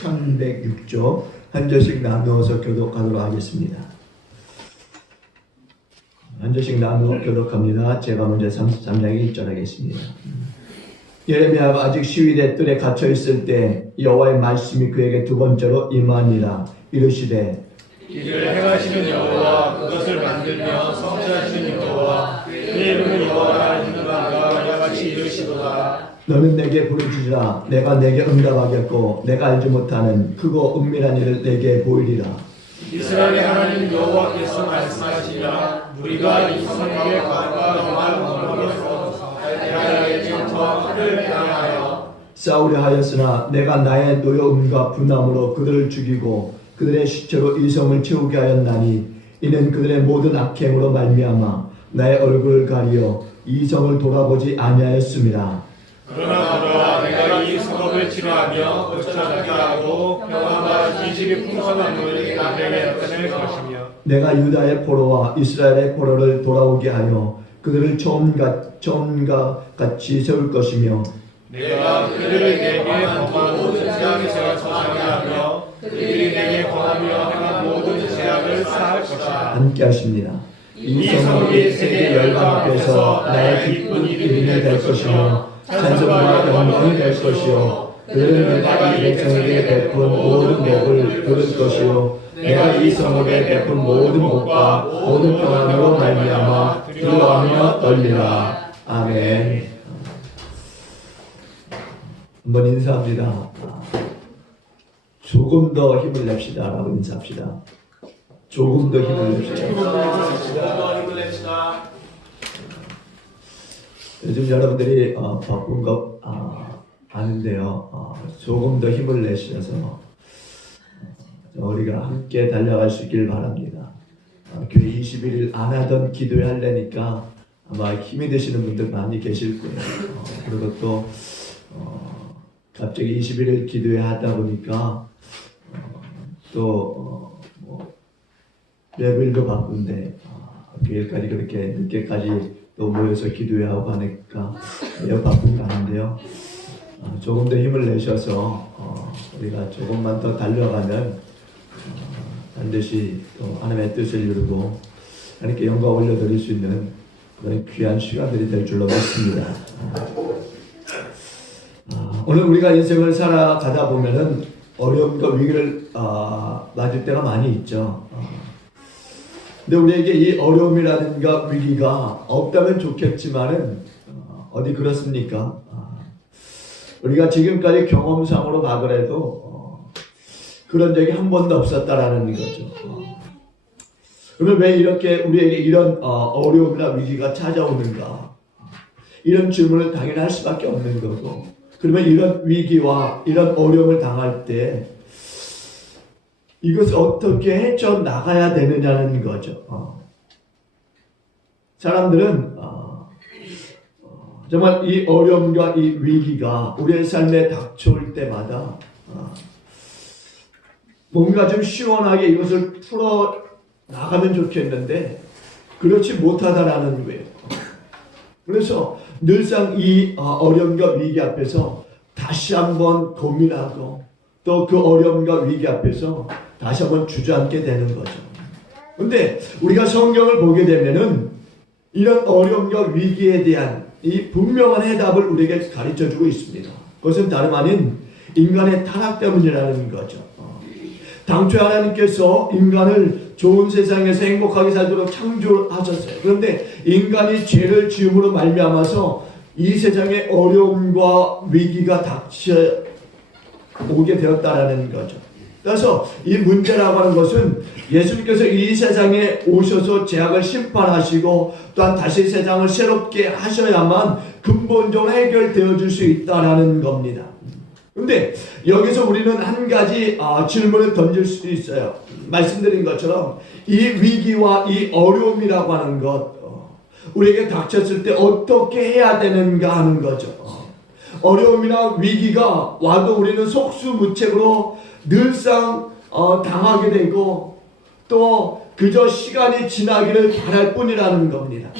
1106조 한 절씩 나누어서 교독하도록 하겠습니다. 한 절씩 나누어 교독합니다. 제가 먼저 33장 1절 하겠습니다. 예레미야가 아직 시위대 뜰에 갇혀 있을 때 여호와의 말씀이 그에게 두 번째로 임하니라. 이르시되 이를 행하시는 여호와, 그것을 만들며 성취하시는 여호와, 그의 이름을 여호와라 하는 자가 이같이 이르시도다. 너는 내게 부르짖으라. 내가 내게 응답하겠고 내가 알지 못하는 크고 은밀한 일을 내게 보이리라. 이스라엘의 하나님 여호와께서 말씀하시니라. 우리가 이 성에게 강과 영한 언어로서 갈대아의 전투와 칼을 향하여 싸우려 하였으나 내가 나의 노여움과 분함으로 그들을 죽이고 그들의 시체로 이 성을 채우게 하였나니 이는 그들의 모든 악행으로 말미암아 나의 얼굴을 가리어 이 성을 돌아보지 아니하였음이라. 그러나 내가 이 성읍을 치료하며 고쳐잡게 하고 평안과 지식이 풍성한 물이 남에게 끊을 것이며 내가 유다의 포로와 이스라엘의 포로를 돌아오게 하여 그들을 처음과 같이 세울 것이며 내가 그들을 내게 범한 모든 재앙에서 저장하게 하며 그들이 내게 범하며 행한 모든 죄악을 사할 것이다. 함께 하십니다. 이 성읍이 세계 열방 앞에서 나의 기쁜 이름이 될 것이며 찬송과 영광이 될 것이요 그들은 내가 이 백성에게 베푼 모든 복을 들을 것이요 내가 이 성읍에 베푼 모든 복과 모든 평안으로 말미암아 기도하며 떨리라. 아멘. 한번 인사합니다. 조금 더 힘을 냅시다 라고 인사합시다. 조금 더 힘을 냅시다. 요즘 여러분들이 바쁜 거 아는데요. 조금 더 힘을 내셔서 우리가 함께 달려갈 수 있길 바랍니다. 교회 21일 안 하던 기도회 하려니까 아마 힘이 드시는 분들 많이 계실 거예요. 그리고 또 갑자기 21일 기도회 하다 보니까 또 예배일도 바쁜데 교회까지 그렇게 늦게까지 또 모여서 기도하고 하니까 매우 바쁜 거 아닌데요. 조금 더 힘을 내셔서 우리가 조금만 더 달려가면 반드시 또 하나님의 뜻을 이루고 하나님께 영광 올려드릴 수 있는 그런 귀한 시간들이 될 줄로 믿습니다. 오늘 우리가 인생을 살아가다 보면은 어려움과 위기를 맞을 때가 많이 있죠. 근데 우리에게 이 어려움이라든가 위기가 없다면 좋겠지만은 어디 그렇습니까? 우리가 지금까지 경험상으로 봐더라도 그런 적이 한 번도 없었다라는 거죠. 그러면 왜 이렇게 우리에게 이런 어려움이나 위기가 찾아오는가? 이런 질문을 당연히 할 수밖에 없는 거고, 그러면 이런 위기와 이런 어려움을 당할 때 이것을 어떻게 헤쳐나가야 되느냐는 거죠. 사람들은 정말 이 어려움과 이 위기가 우리의 삶에 닥쳐올 때마다 뭔가 좀 시원하게 이것을 풀어나가면 좋겠는데 그렇지 못하다라는 거예요. 그래서 늘상 이 어려움과 위기 앞에서 다시 한번 고민하고 또 그 어려움과 위기 앞에서 다시 한번 주저앉게 되는 거죠. 근데 우리가 성경을 보게 되면은 이런 어려움과 위기에 대한 이 분명한 해답을 우리에게 가르쳐주고 있습니다. 그것은 다름 아닌 인간의 타락 때문이라는 거죠. 당초 하나님께서 인간을 좋은 세상에서 행복하게 살도록 창조하셨어요. 그런데 인간이 죄를 지음으로 말미암아서 이 세상에 어려움과 위기가 오게 되었다라는 거죠. 그래서 이 문제라고 하는 것은 예수님께서 이 세상에 오셔서 죄악을 심판하시고 또한 다시 세상을 새롭게 하셔야만 근본적으로 해결되어 줄 수 있다라는 겁니다. 그런데 여기서 우리는 한 가지 질문을 던질 수 있어요. 말씀드린 것처럼 이 위기와 이 어려움이라고 하는 것 우리에게 닥쳤을 때 어떻게 해야 되는가 하는 거죠. 어려움이나 위기가 와도 우리는 속수무책으로 늘상 당하게 되고 또 그저 시간이 지나기를 바랄 뿐이라는 겁니다.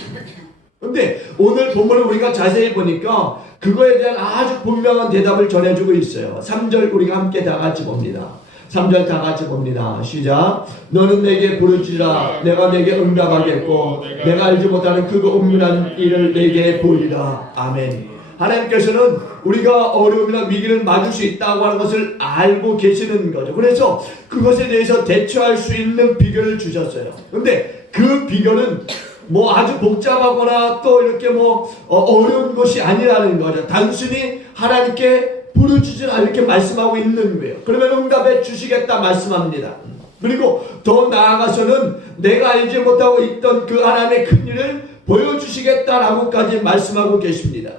그런데 오늘 본문을 우리가 자세히 보니까 그거에 대한 아주 분명한 대답을 전해주고 있어요. 3절 우리가 함께 다 같이 봅니다. 3절 다 같이 봅니다. 시작. 너는 내게 부르짖으라. 내가 내게 응답하겠고 내가 알지 못하는 크고 은밀한 일을 내게 보이라. 아멘. 하나님께서는 우리가 어려움이나 위기를 맞을 수 있다고 하는 것을 알고 계시는 거죠. 그래서 그것에 대해서 대처할 수 있는 비결을 주셨어요. 근데 그 비결은 뭐 아주 복잡하거나 또 이렇게 어려운 것이 아니라는 거죠. 단순히 하나님께 부르짖으라 이렇게 말씀하고 있는 거예요. 그러면 응답해 주시겠다 말씀합니다. 그리고 더 나아가서는 내가 알지 못하고 있던 그 하나님의 큰 일을 보여주시겠다라고까지 말씀하고 계십니다.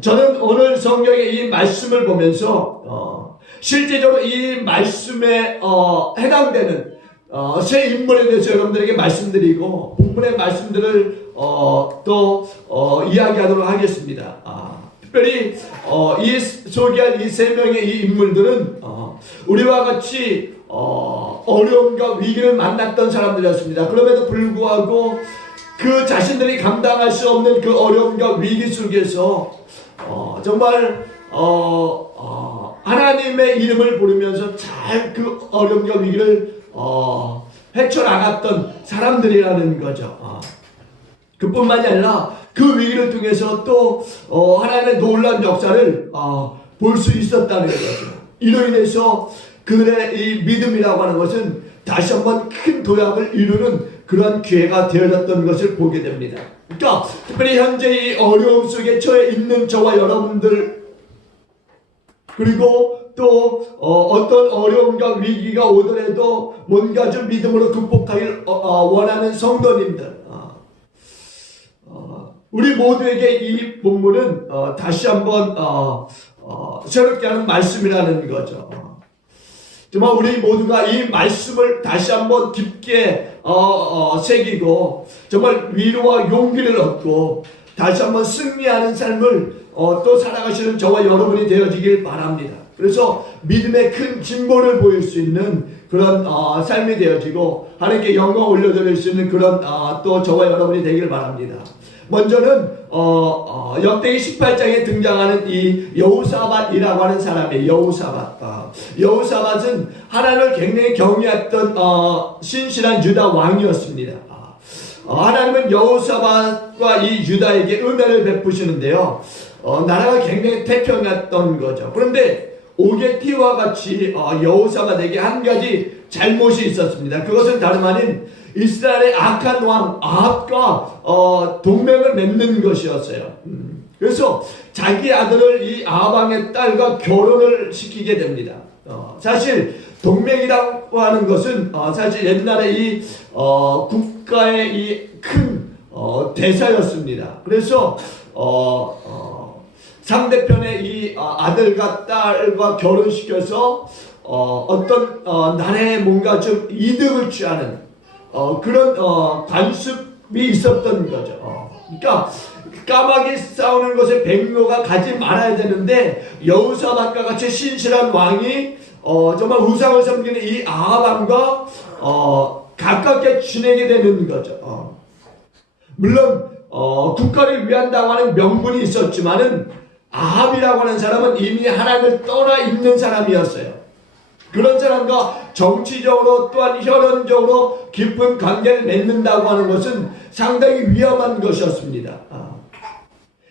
저는 오늘 성경의 이 말씀을 보면서 실제적으로 이 말씀에 해당되는 새 인물에 대해서 여러분들에게 말씀드리고 본문의 말씀들을 또 이야기하도록 하겠습니다. 특별히 이 소개할 이 세 명의 이 인물들은 우리와 같이 어려움과 위기를 만났던 사람들이었습니다. 그럼에도 불구하고 그 자신들이 감당할 수 없는 그 어려움과 위기 속에서 정말 하나님의 이름을 부르면서 잘 그 어려움과 위기를 헤쳐나갔던 사람들이라는 거죠. 그뿐만이 아니라 그 위기를 통해서 또 하나님의 놀라운 역사를 볼 수 있었다는 거죠. 이로 인해서 그들의 이 믿음이라고 하는 것은 다시 한번 큰 도약을 이루는 그런 기회가 되어졌던 것을 보게 됩니다. 그러니까 특별히 현재 이 어려움 속에 처해 있는 저와 여러분들, 그리고 또 어떤 어려움과 위기가 오더라도 뭔가 좀 믿음으로 극복하길 원하는 성도님들, 우리 모두에게 이 본문은 다시 한번 새롭게 하는 말씀이라는 거죠. 정말 우리 모두가 이 말씀을 다시 한번 깊게 새기고 정말 위로와 용기를 얻고 다시 한번 승리하는 삶을 또 살아가시는 저와 여러분이 되어지길 바랍니다. 그래서 믿음의 큰 진보를 보일 수 있는 그런 삶이 되어지고 하나님께 영광 올려드릴 수 있는 그런 또 저와 여러분이 되길 바랍니다. 먼저는 역대기 18장에 등장하는 이 여호사밧이라고 하는 사람이에요. 여호사밧은 하나님을 굉장히 경외했던 신실한 유다 왕이었습니다. 하나님은 여호사밧과 이 유다에게 은혜를 베푸시는데요. 나라가 굉장히 태평했던 거죠. 그런데 오게티와 같이 여호사밧에게 한 가지 잘못이 있었습니다. 그것은 다름 아닌 이스라엘의 악한 왕 아합과 동맹을 맺는 것이었어요. 그래서 자기 아들을 이 아합 왕의 딸과 결혼을 시키게 됩니다. 사실 동맹이라고 하는 것은 사실 옛날에 이 국가의 이 큰 대사였습니다. 그래서 상대편의 이 아들과 딸과 결혼시켜서 어떤 나라에 뭔가 좀 이득을 취하는 그런 관습이 있었던 거죠. 그러니까 까마귀 싸우는 것에 백로가 가지 말아야 되는데 여호사밧과 같이 신실한 왕이 정말 우상을 섬기는 이 아합 왕과 가깝게 지내게 되는 거죠. 물론 국가를 위한다고 하는 명분이 있었지만은 아합이라고 하는 사람은 이미 하나님을 떠나 있는 사람이었어요. 그런 사람과 정치적으로 또한 혈연적으로 깊은 관계를 맺는다고 하는 것은 상당히 위험한 것이었습니다.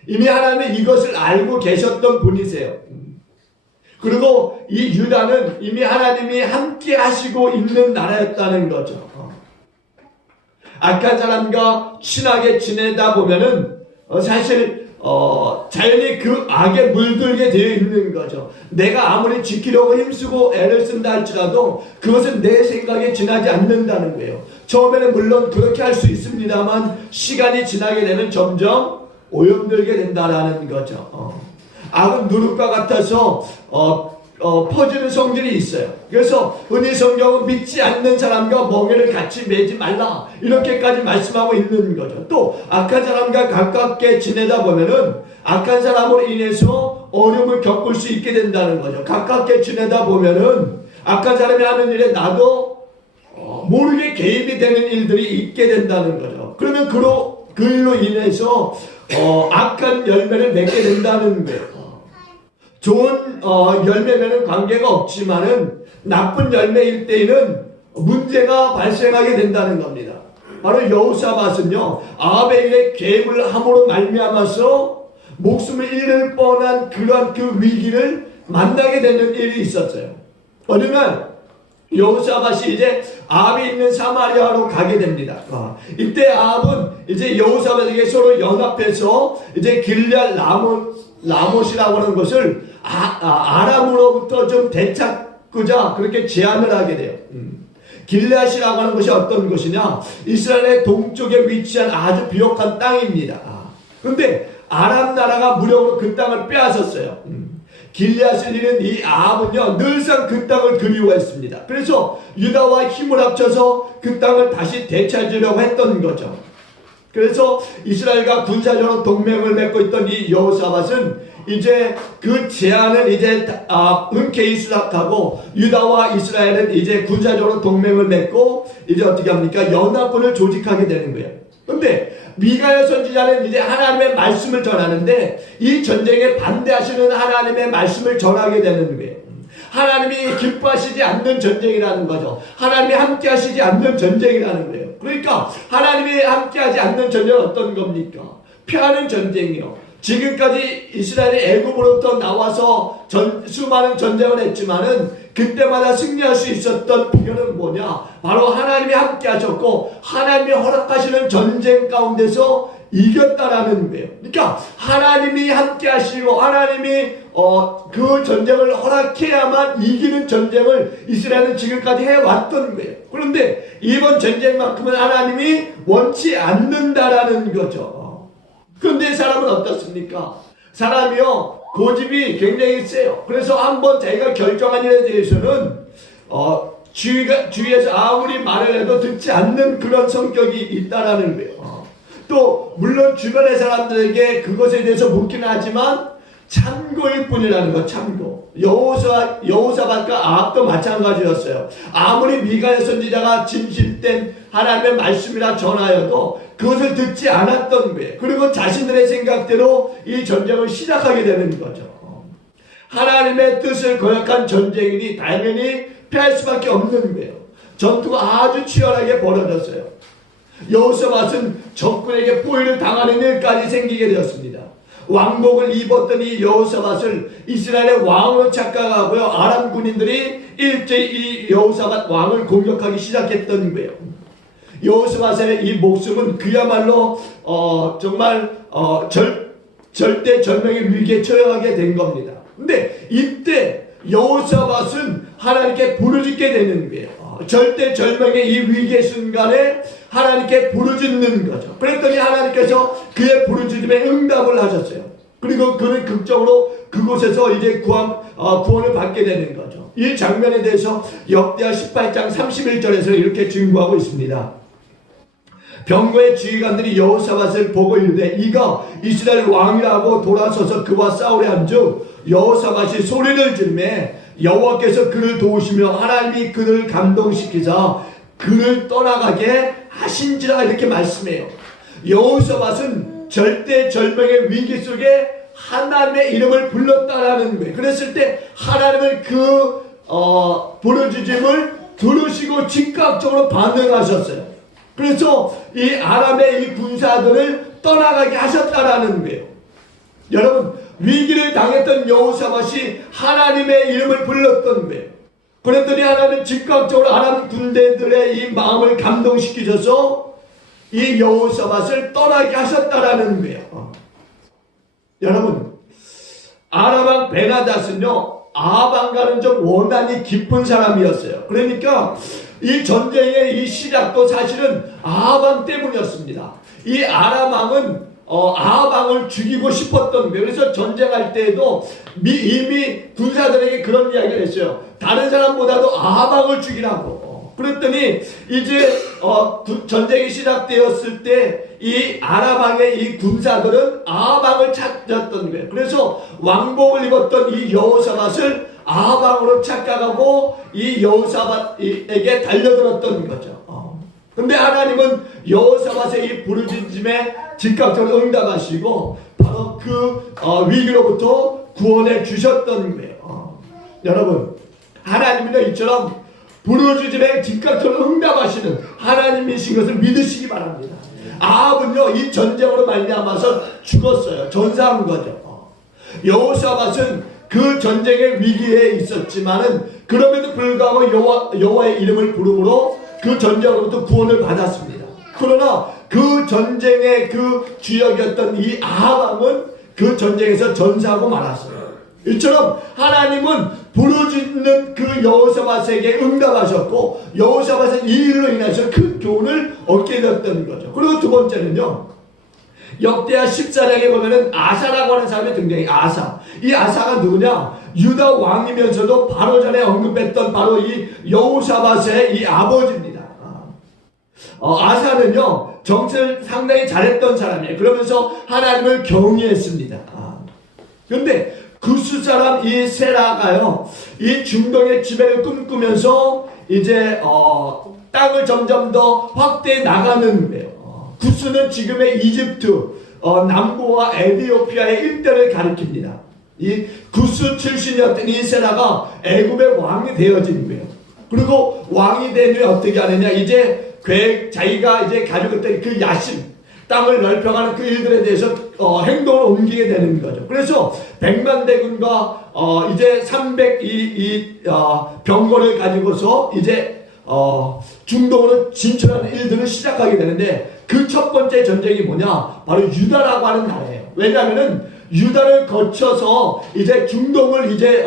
이미 하나님은 이것을 알고 계셨던 분이세요. 그리고 이 유다는 이미 하나님이 함께 하시고 있는 나라였다는 거죠. 악한 사람과 친하게 지내다 보면은 사실 자연히 그 악에 물들게 되어 있는 거죠. 내가 아무리 지키려고 힘쓰고 애를 쓴다 할지라도 그것은 내 생각에 지나지 않는다는 거예요. 처음에는 물론 그렇게 할 수 있습니다만 시간이 지나게 되면 점점 오염되게 된다라는 거죠. 악은 누룩과 같아서 퍼지는 성질이 있어요. 그래서 흔히 성경은 믿지 않는 사람과 멍에를 같이 매지 말라 이렇게까지 말씀하고 있는 거죠. 또 악한 사람과 가깝게 지내다 보면은 악한 사람으로 인해서 어려움을 겪을 수 있게 된다는 거죠. 가깝게 지내다 보면은 악한 사람이 하는 일에 나도 모르게 개입이 되는 일들이 있게 된다는 거죠. 그러면 그로 그 일로 인해서 악한 열매를 맺게 된다는 거예요. 좋은 열매에는 관계가 없지만은 나쁜 열매일 때에는 문제가 발생하게 된다는 겁니다. 바로 여호사밧은요, 아합의 일에 개입을 함으로 말미암아서 목숨을 잃을 뻔한 그러한 그 위기를 만나게 되는 일이 있었어요. 어느 날 여호사밧이 이제 아합이 있는 사마리아로 가게 됩니다. 이때 아합은 이제 여호사밧에게 서로 연합해서 이제 길르앗 라못이라고 하는 것을 아람으로부터 좀 되찾고자 그렇게 제안을 하게 돼요. 길르앗이라고 하는 것이 어떤 것이냐? 이스라엘의 동쪽에 위치한 아주 비옥한 땅입니다. 그런데 아람 나라가 무력으로 그 땅을 빼앗았어요. 길르앗을 잃은 이 아합은요, 늘상 그 땅을 그리워했습니다. 그래서 유다와 힘을 합쳐서 그 땅을 다시 되찾으려고 했던 거죠. 그래서 이스라엘과 군사적으로 동맹을 맺고 있던 이 여호사밧은 이제 그 제안을 이제 흔쾌히 수락하고 유다와 이스라엘은 이제 군사적으로 동맹을 맺고 이제 어떻게 합니까? 연합군을 조직하게 되는 거예요. 그런데 미가야 선지자는 이제 하나님의 말씀을 전하는데 이 전쟁에 반대하시는 하나님의 말씀을 전하게 되는 거예요. 하나님이 기뻐하시지 않는 전쟁이라는 거죠. 하나님이 함께 하시지 않는 전쟁이라는 거예요. 그러니까 하나님이 함께 하지 않는 전쟁은 어떤 겁니까? 피하는 전쟁이요. 지금까지 이스라엘이 애굽으로부터 나와서 수많은 전쟁을 했지만은 그때마다 승리할 수 있었던 비결은 뭐냐? 바로 하나님이 함께 하셨고 하나님이 허락하시는 전쟁 가운데서 이겼다라는 거예요. 그러니까 하나님이 함께 하시고 하나님이 그 전쟁을 허락해야만 이기는 전쟁을 이스라엘은 지금까지 해왔던 거예요. 그런데 이번 전쟁만큼은 하나님이 원치 않는다라는 거죠. 그런데 사람은 어떻습니까? 사람이요, 고집이 굉장히 세요. 그래서 한번 자기가 결정한 일에 대해서는 주위에서 아무리 말을 해도 듣지 않는 그런 성격이 있다라는 거예요. 또 물론 주변의 사람들에게 그것에 대해서 묻기는 하지만 참고일 뿐이라는 거, 참고. 여호사밧과 아합도 마찬가지였어요. 아무리 미가야 선지자가 진실된 하나님의 말씀이라 전하여도 그것을 듣지 않았던 거예요. 그리고 자신들의 생각대로 이 전쟁을 시작하게 되는 거죠. 하나님의 뜻을 거역한 전쟁이니 당연히 패할 수밖에 없는 거예요. 전투가 아주 치열하게 벌어졌어요. 여호사밧은 적군에게 포위를 당하는 일까지 생기게 되었습니다. 왕복을 입었던 이 여호사밧을 이스라엘의 왕으로 착각하고요, 아람 군인들이 일제히 이 여호사밧 왕을 공격하기 시작했던 거예요. 여호사밧의 이 목숨은 그야말로 정말 절대절명의 위기에 처해하게 된 겁니다. 근데 이때 여호사밧은 하나님께 부르짖게 되는 거예요. 절대절명의 이 위기의 순간에 하나님께 부르짖는 거죠. 그랬더니 하나님께서 그의 부르짖음에 응답을 하셨어요. 그리고 그는 극적으로 그곳에서 이제 구원을 받게 되는 거죠. 이 장면에 대해서 역대하 18장 31절에서 이렇게 증거하고 있습니다. 병거의 지휘관들이 여호사밧을 보고 이르되 이가 이스라엘 왕이라고 돌아서서 그와 싸우려 한즉 여호사밧이 소리를 지르매 여호와께서 그를 도우시며 하나님이 그를 감동시키사 그를 떠나가게 하신지라 이렇게 말씀해요. 여호사밧은 절대절명의 위기 속에 하나님의 이름을 불렀다라는 거예요. 그랬을 때 하나님은 그 부르짖음을 들으시고 즉각적으로 반응하셨어요. 그래서 이 아람의 이 군사들을 떠나가게 하셨다라는 거예요. 여러분, 위기를 당했던 여호사밧이 하나님의 이름을 불렀던 거예요. 그랬더니 하나님은 즉각적으로 아람 군대들의 이 마음을 감동시키셔서 이 여호사밧을 떠나게 하셨다라는 거예요. 여러분, 아람 왕 베나닷은요, 아합 왕과는 좀 원한이 깊은 사람이었어요. 그러니까 이 전쟁의 이 시작도 사실은 아합 왕 때문이었습니다. 이 아람 왕은 아합 왕을 죽이고 싶었던 거예요. 그래서 전쟁할 때에도 이미 군사들에게 그런 이야기를 했어요. 다른 사람보다도 아합 왕을 죽이라고. 그랬더니 이제 전쟁이 시작되었을 때 이 아람 왕의 이 군사들은 아합 왕을 찾았던 거예요. 그래서 왕복을 입었던 이 여호사밧을 아합 왕으로 착각하고 이 여호사밧에게 달려들었던 거죠. 근데 하나님은 여호사밧의 이 부르짖음에 즉각적으로 응답하시고 바로 그 위기로부터 구원해 주셨던 거예요. 여러분, 하나님은요 이처럼 부르짖음에 즉각적으로 응답하시는 하나님이신 것을 믿으시기 바랍니다. 아합은요 이 전쟁으로 말미암아서 죽었어요. 전사한 거죠. 여호사밧은 그 전쟁의 위기에 있었지만은 그럼에도 불구하고 여호와의 이름을 부름으로 그 전쟁으로부터 구원을 받았습니다. 그러나 그 전쟁의 그 주역이었던 이 아합 왕은 그 전쟁에서 전사하고 말았어요. 이처럼 하나님은 부르짖는 그 여호사밧에게 응답하셨고 여호사밧은 이 일로 인해서 큰 교훈을 얻게 되었던 거죠. 그리고 두 번째는요, 역대하 14장에 보면은 아사라고 하는 사람이 등장해요. 아사. 이 아사가 누구냐? 유다 왕이면서도 바로 전에 언급했던 바로 이 여호사밧의 이 아버지입니다. 아사는요 정치를 상당히 잘했던 사람이에요. 그러면서 하나님을 경외했습니다. 그런데 구스 사람 이 세라가요 이 중동의 지배를 꿈꾸면서 이제 땅을 점점 더 확대해 나가는 거예요. 구스는 지금의 이집트 남부와 에티오피아의 일대를 가리킵니다. 이 구스 출신이었던 이 세라가 애굽의 왕이 되어진 거예요. 그리고 왕이 된 후에 어떻게 하느냐, 이제 자기가 이제 가지고 있던 그 야심, 땅을 넓혀가는 그 일들에 대해서 행동을 옮기게 되는 거죠. 그래서 100만 대군과 이제 300 병거를 가지고서 이제 중동으로 진출하는 일들을 시작하게 되는데 그 첫 번째 전쟁이 뭐냐? 바로 유다라고 하는 나라예요. 왜냐하면은 유다를 거쳐서 이제 중동을 이제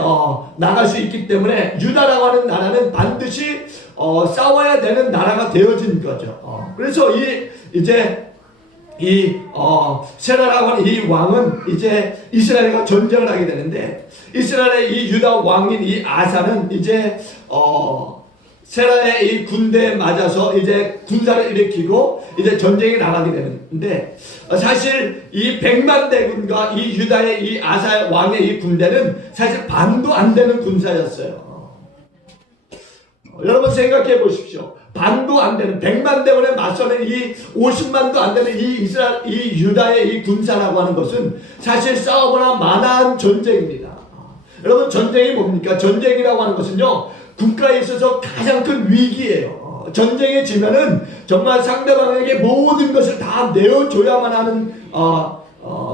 나갈 수 있기 때문에 유다라고 하는 나라는 반드시 싸워야 되는 나라가 되어진 거죠. 그래서 세라라고 하는 이 왕은 이제 이스라엘과 전쟁을 하게 되는데 이스라엘의 이 유다 왕인 이 아사는 이제 세라의 이 군대에 맞아서 이제 군사를 일으키고 이제 전쟁에 나가게 되는데 사실 이 100만 대군과 이 유다의 이 아사 왕의 이 군대는 사실 반도 안 되는 군사였어요. 여러분 생각해 보십시오. 반도 안 되는 100만 대군에 맞서는 이 50만도 안 되는 이 유다의 이 군사라고 하는 것은 사실 싸워보나 마나한 전쟁입니다. 여러분 전쟁이 뭡니까? 전쟁이라고 하는 것은요 국가에 있어서 가장 큰 위기예요. 전쟁에 지면은 정말 상대방에게 모든 것을 다 내어줘야만 하는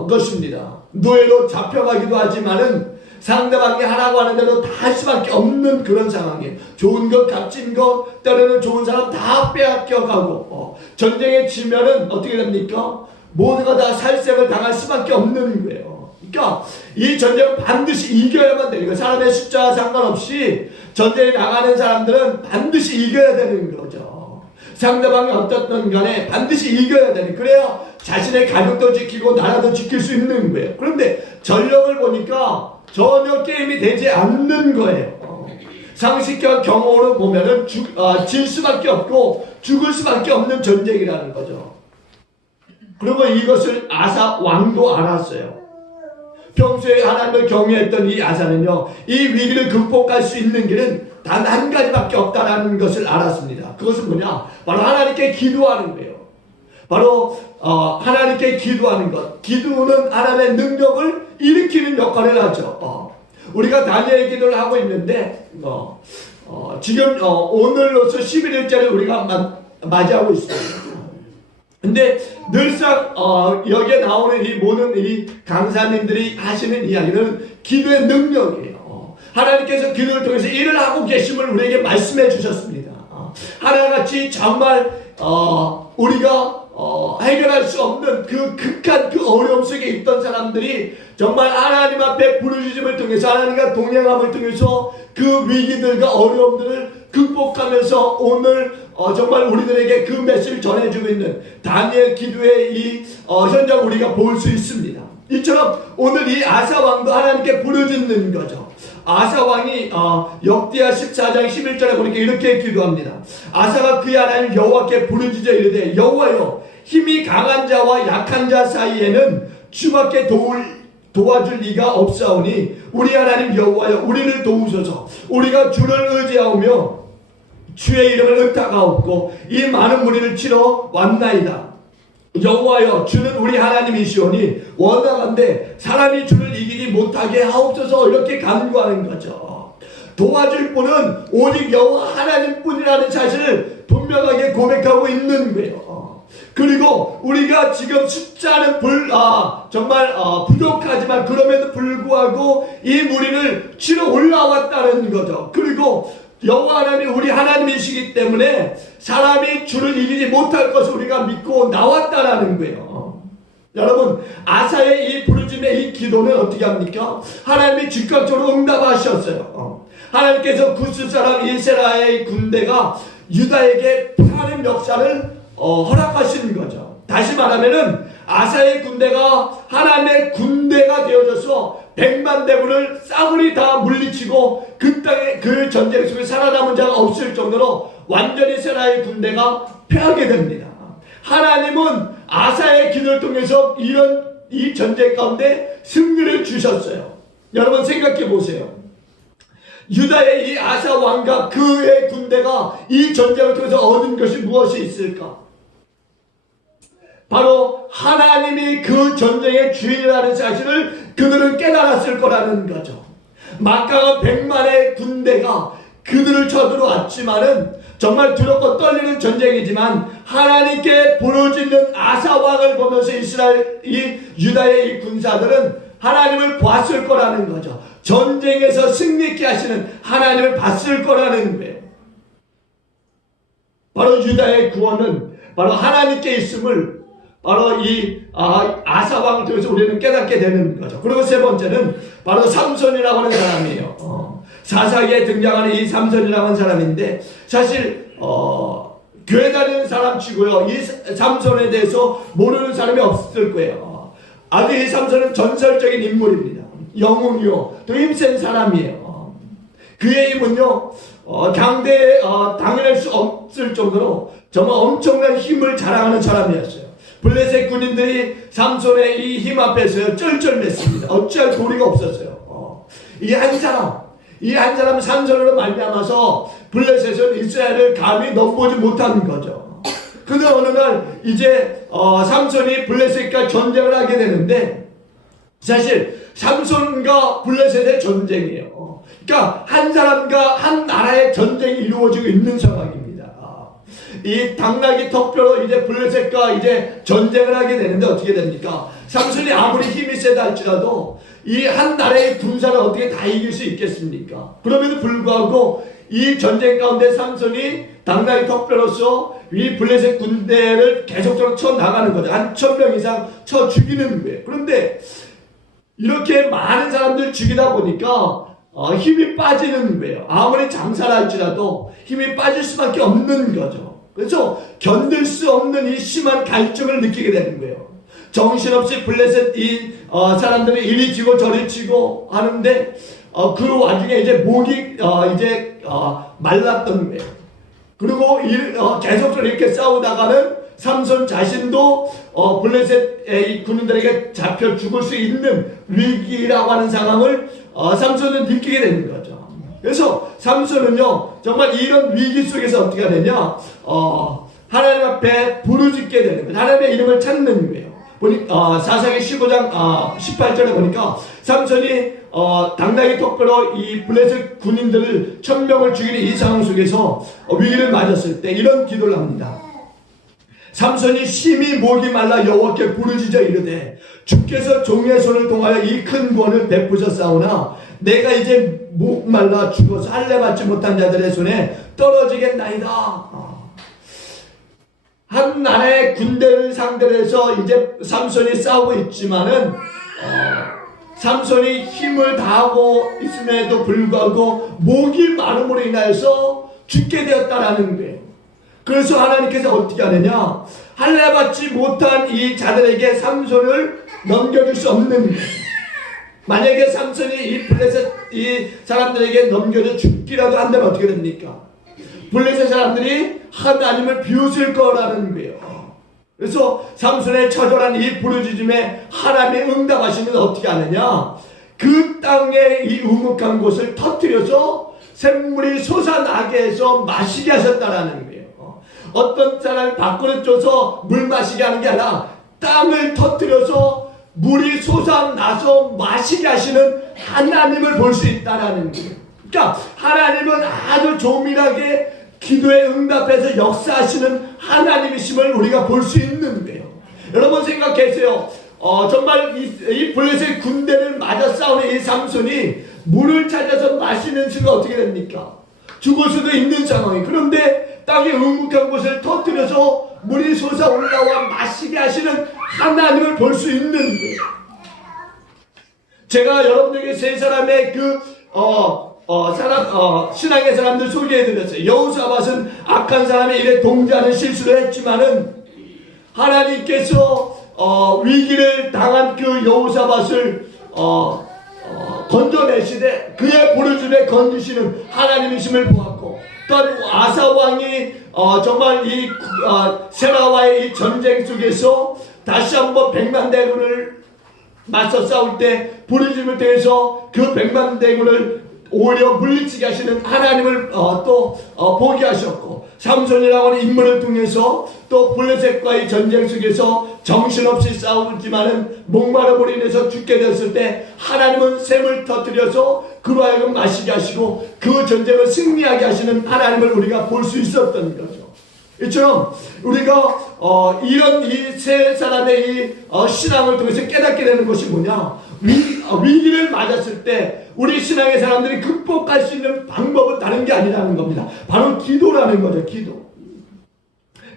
것입니다. 노예로 잡혀가기도 하지만은 상대방이 하라고 하는 대로 다 할 수밖에 없는 그런 상황이에요. 좋은 것, 값진 것, 때로는 좋은 사람 다 빼앗겨가고 전쟁에 지면은 어떻게 됩니까? 모두가 다 살생을 당할 수밖에 없는 거예요. 그러니까 이 전쟁은 반드시 이겨야만 되는 거예요. 사람의 숫자와 상관없이 전쟁에 나가는 사람들은 반드시 이겨야 되는 거죠. 상대방이 어떻든 간에 반드시 이겨야 되는, 그래야 자신의 가족도 지키고 나라도 지킬 수 있는 거예요. 그런데 전력을 보니까 전혀 게임이 되지 않는 거예요. 상식과 경험으로 보면은 질 수밖에 없고 죽을 수밖에 없는 전쟁이라는 거죠. 그리고 이것을 아사 왕도 알았어요. 평소에 하나님을 경외했던 이 아사는요, 이 위기를 극복할 수 있는 길은 단 한 가지밖에 없다는 것을 알았습니다. 그것은 뭐냐? 바로 하나님께 기도하는 거예요. 바로 하나님께 기도하는 것. 기도는 하나님의 능력을 일으키는 역할을 하죠. 우리가 다니엘 기도를 하고 있는데 지금 오늘로서 11일째를 우리가 맞이하고 있습니다. 근데 늘상 여기에 나오는 이 모든 이 강사님들이 하시는 이야기는 기도의 능력이에요. 하나님께서 기도를 통해서 일을 하고 계심을 우리에게 말씀해 주셨습니다. 하나같이 정말 우리가 해결할 수 없는 그 극한 그 어려움 속에 있던 사람들이 정말 하나님 앞에 부르짖음을 통해서 하나님과 동행함을 통해서 그 위기들과 어려움들을 극복하면서 오늘 정말 우리들에게 그 메시지를 전해주고 있는 다니엘 기도의 이 현장 우리가 볼 수 있습니다. 이처럼 오늘 이 아사 왕도 하나님께 부르짖는 거죠. 아사 왕이 역대하 14장 11절에 보니까 이렇게 기도합니다. 아사가 그의 하나님 여호와께 부르짖어 이르되 여호와여 힘이 강한 자와 약한 자 사이에는 주밖에 도와줄 리가 없사오니 우리 하나님 여호와여 우리를 도우소서. 우리가 주를 의지하오며 주의 이름을 의탁하옵고 이 많은 무리를 치러 왔나이다. 여호와여, 주는 우리 하나님이시오니 원하건대 사람이 주를 이기지 못하게 하옵소서. 이렇게 간구하는 거죠. 도와줄 분은 오직 여호와 하나님뿐이라는 사실을 분명하게 고백하고 있는 거예요. 그리고 우리가 지금 숫자는 정말 부족하지만 그럼에도 불구하고 이 무리를 치러 올라왔다는 거죠. 그리고 여호와 하나님이 우리 하나님이시기 때문에 사람이 주를 이기지 못할 것을 우리가 믿고 나왔다라는 거예요. 여러분, 아사의 이 부르짖음의 이 기도는 어떻게 합니까? 하나님이 즉각적으로 응답하셨어요. 하나님께서 구스 사람 이스라엘의 군대가 유다에게 패하는 역사를 허락하시는 거죠. 다시 말하면은 아사의 군대가 하나님의 군대가 되어져서 100만 대군을 싸그리 다 물리치고 그 땅에 그 전쟁 속에 살아남은 자가 없을 정도로 완전히 이스라엘 군대가 패하게 됩니다. 하나님은 아사의 기도를 통해서 이 전쟁 가운데 승리를 주셨어요. 여러분 생각해 보세요. 유다의 이 아사 왕과 그의 군대가 이 전쟁을 통해서 얻은 것이 무엇이 있을까? 바로 하나님이 그 전쟁의 주인이라는 사실을 그들은 깨달았을 거라는 거죠. 막강한 100만의 군대가 그들을 쳐들어왔지만은 정말 두렵고 떨리는 전쟁이지만 하나님께 부르짖는 아사 왕을 보면서 유다의 이 군사들은 하나님을 봤을 거라는 거죠. 전쟁에서 승리케 하시는 하나님을 봤을 거라는 거예요. 바로 유다의 구원은 바로 하나님께 있음을 바로 이 아사왕을 통해서 우리는 깨닫게 되는 거죠. 그리고 세 번째는 바로 삼손이라고 하는 사람이에요. 사사기에 등장하는 이 삼손이라고 하는 사람인데 사실 교회 다니는 사람 치고요, 이 삼손에 대해서 모르는 사람이 없을 거예요. 아주 이 삼손은 전설적인 인물입니다. 영웅이요, 또 힘센 사람이에요. 그의 힘은요 당대에 당연할 수 없을 정도로 정말 엄청난 힘을 자랑하는 사람이었어요. 블레셋 군인들이 삼손의 이 힘 앞에서 쩔쩔맸습니다. 어찌할 도리가 없었어요. 이 한 사람 삼손으로 말미암아서 블레셋은 이스라엘을 감히 넘보지 못하는 거죠. 근데 어느 날 이제 삼손이 블레셋과 전쟁을 하게 되는데 사실 삼손과 블레셋의 전쟁이에요. 그러니까 한 사람과 한 나라의 전쟁이 이루어지고 있는 상황입니다. 이 당나귀 턱뼈로 이제 블레셋과 이제 전쟁을 하게 되는데 어떻게 됩니까? 삼손이 아무리 힘이 세다 할지라도 이 한 나라의 군사를 어떻게 다 이길 수 있겠습니까? 그럼에도 불구하고 이 전쟁 가운데 삼손이 당나귀 턱뼈로서 이 블레셋 군대를 계속적으로 쳐 나가는 거죠. 한 1000명 이상 쳐 죽이는 거예요. 그런데 이렇게 많은 사람들 죽이다 보니까 힘이 빠지는 거예요. 아무리 장사를 할지라도 힘이 빠질 수밖에 없는 거죠. 그래서 견딜 수 없는 이 심한 갈증을 느끼게 되는 거예요. 정신없이 블레셋 사람들이 이리 치고 저리 치고 하는데 그 와중에 이제 목이 말랐던 거예요. 그리고 계속적으로 이렇게 싸우다가는 삼손 자신도 블레셋의 군인들에게 잡혀 죽을 수 있는 위기라고 하는 상황을 삼손은 느끼게 되는 거죠. 그래서 삼손은요 정말 이런 위기 속에서 어떻게 하느냐, 하나님 앞에 부르짖게 되는 거예요. 하나님의 이름을 찾는 거예요. 사사기 15장 18절에 보니까 삼손이 당나귀 턱뼈로 이 블레셋 군인들을 1000명을 죽이는 이 상황 속에서 위기를 맞았을 때 이런 기도를 합니다. 삼손이 심히 목이 말라 여호와께 부르짖어 이르되 주께서 종의 손을 통하여 이 큰 구원을 베푸셨사오나 내가 이제 목 말라 죽어서 할례받지 못한 자들의 손에 떨어지겠나이다. 한 나라의 군대를 상대로 해서 이제 삼손이 싸우고 있지만은 삼손이 힘을 다하고 있음에도 불구하고 목이 마름으로 인하여서 죽게 되었다라는 거예요. 그래서 하나님께서 어떻게 하느냐, 할례받지 못한 이 자들에게 삼손을 넘겨줄 수 없는 거예요. 만약에 삼손이 이 블레셋 이 사람들에게 넘겨져 죽기라도 한다면 어떻게 됩니까? 블레셋 사람들이 하나님을 비웃을 거라는 거예요. 그래서 삼손의 처절한 이 부르짖음에 하나님의 응답하시면 어떻게 하느냐, 그 땅의 이 우묵한 곳을 터뜨려서 샘물이 솟아나게 해서 마시게 하셨다라는 거예요. 어떤 사람이 밖으로 줘서 물 마시게 하는 게 아니라 땅을 터뜨려서 물이 솟아나서 마시게 하시는 하나님을 볼 수 있다라는 거예요. 그러니까 하나님은 아주 조밀하게 기도에 응답해서 역사하시는 하나님이심을 우리가 볼 수 있는 거예요. 여러분 생각하세요. 정말 이 블레셋 군대를 맞아 싸우는 이 삼손이 물을 찾아서 마시는 수가 어떻게 됩니까? 죽을 수도 있는 상황이. 그런데 땅의 응국한 곳을 터뜨려서 물이 솟아 올라와 마시게 하시는 하나님을 볼 수 있는 거예요. 제가 여러분에게 세 사람의 신앙의 사람들 소개해드렸어요. 여호사밧은 악한 사람의 일에 동조하는 실수를 했지만은 하나님께서 위기를 당한 그 여호사밧을 건져내시되 그의 부르짖음에 건지시는 하나님이심을 보았고, 또한 아사 왕이 정말 이 세라와의 이 전쟁 속에서 다시 한번 100만 대군을 맞서 싸울 때 부르짖음을 통해서 그 100만 대군을 오히려 물리치게 하시는 하나님을 또 보게 하셨고, 삼손이라고 하는 인물을 통해서 또 블레셋과의 전쟁 속에서 정신없이 싸우지만은 목마름으로 인해서 죽게 되었을 때 하나님은 샘을 터뜨려서 그로 하여금 마시게 하시고 그 전쟁을 승리하게 하시는 하나님을 우리가 볼 수 있었던 거죠. 이처럼 우리가 이런 이 세 사람의 이 신앙을 통해서 깨닫게 되는 것이 뭐냐? 위기를 맞았을 때 우리 신앙의 사람들이 극복할 수 있는 방법은 다른 게 아니라는 겁니다. 바로 기도라는 거죠. 기도.